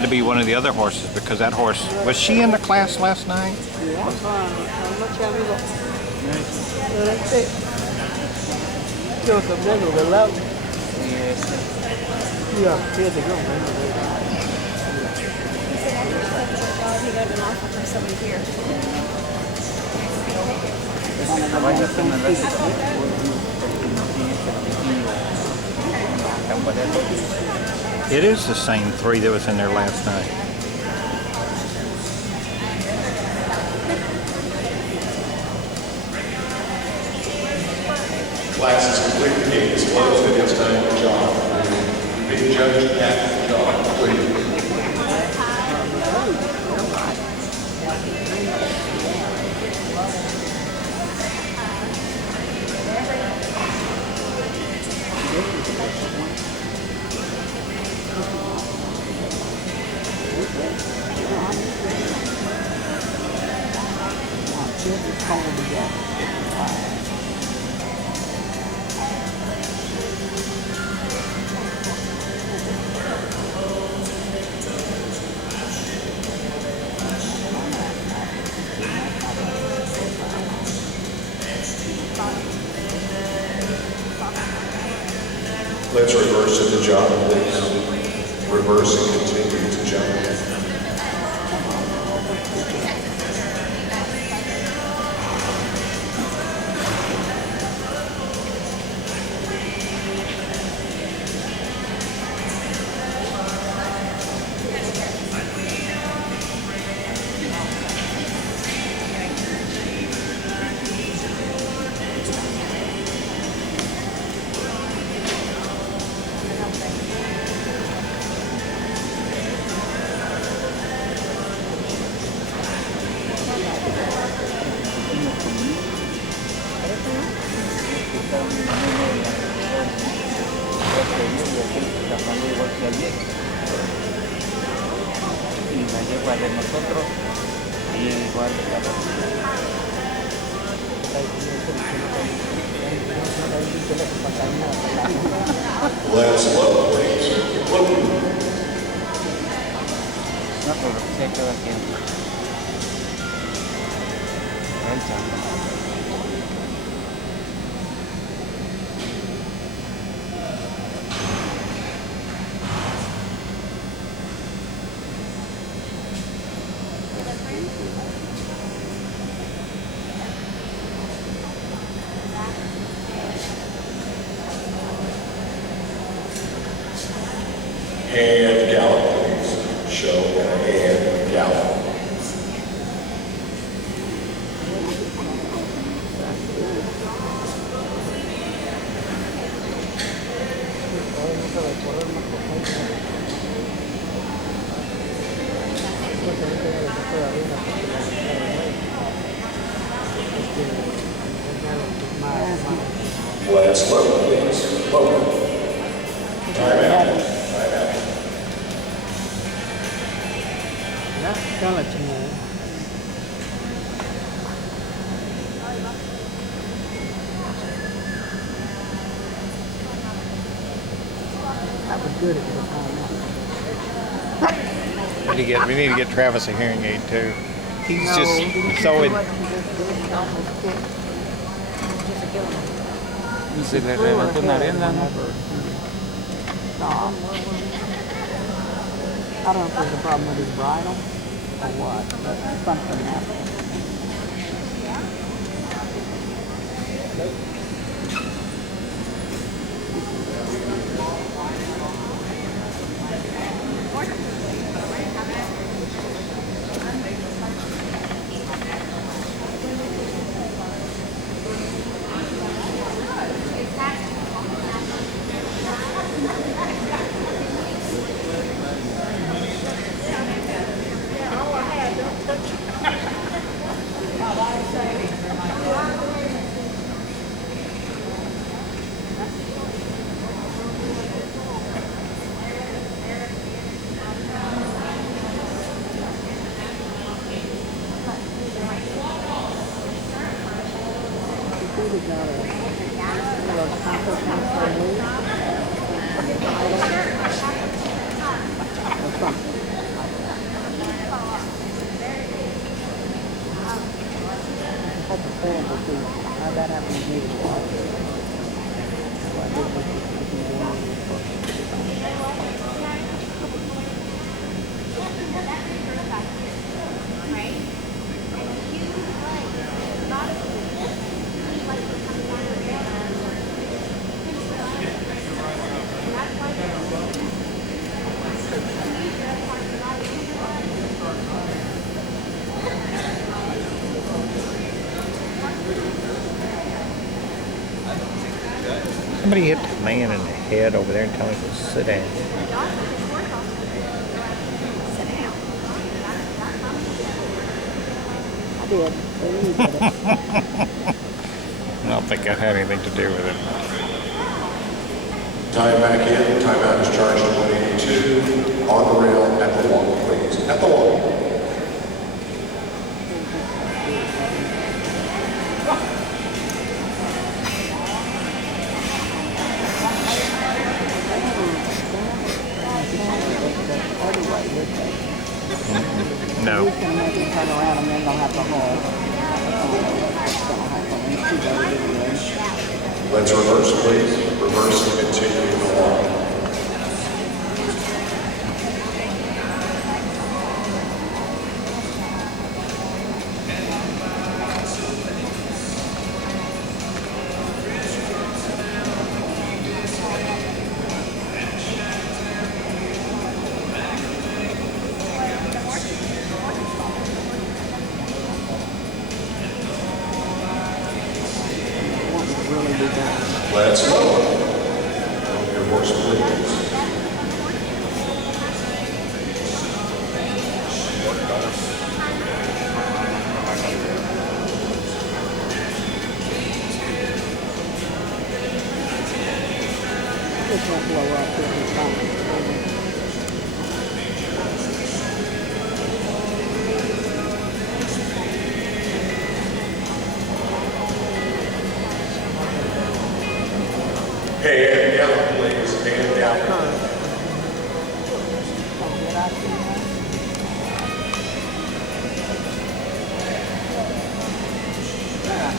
had to be one of the other horses because that horse was she in the class last night? Yo cambiando de lado. Yeah, fíjate que He said after he took the dog, he got an offer from somebody here. It is the same three that was in there last night. Class is complete. The game is closed and it's time for John. Big judge, Captain John, please. Let's reverse it to John, please. Reverse and continue to John. De nosotros y igual de cada Last love, please. no, por lo que sea cada quien. El chango. And gallop, please. Show and gallop. Last love, please. Welcome. Time out. Kind of chingada. That was good at the time. We need to get Travis a hearing aid too. He's No, just didn't you so see in, what he just did? Almost kicked. Y se le reventó una rienda, ¿no? No. I don't know if there's a problem with his bridle or what, but something happened. We got a contest on Sunday. Or something. see. How'd that happen to me? Well, I did look Somebody hit the man in the head over there and tell him to sit down. I did. Then you did it. I don't think that had anything to do with it. Time back in. Timeout is charged at 182. On the rail at the wall, please. At the wall. No. We can make him turn around and then they'll have the whole. Let's reverse, please. Reverse and continue along. Let's go. Your horse, please. This won't blow up if it's not. Hand down, please. Hand down.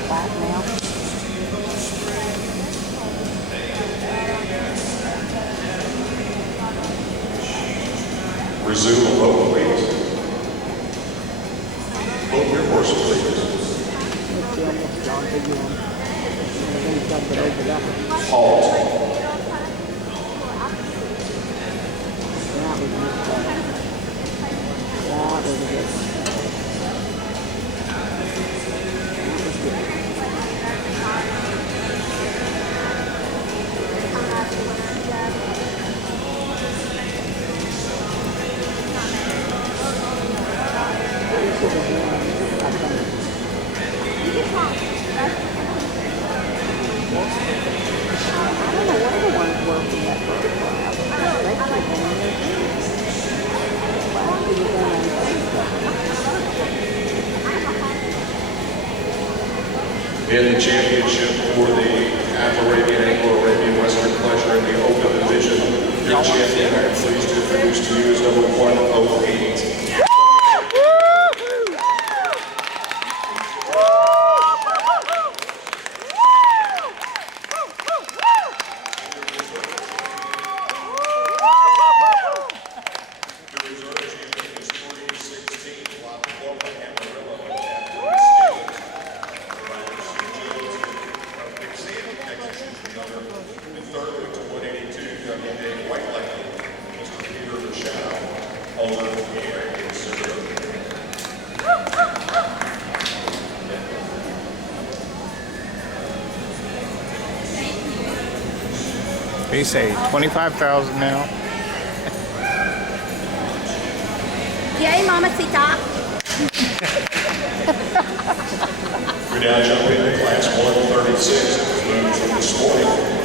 Back now. Resume a low, please. Hold your horse, please. Halt. That was good. I don't know what the ones were from that first one. They could have been in there too. Why did you go on In the championship for the Afro-Arabian, Anglo-Arabian, Western Pleasure in the Open Division, your champion, I am pleased to introduce to you is number 108. They say 25,000 now. Yay, mamacita. We're now jumping to class 136. It was moved from this morning.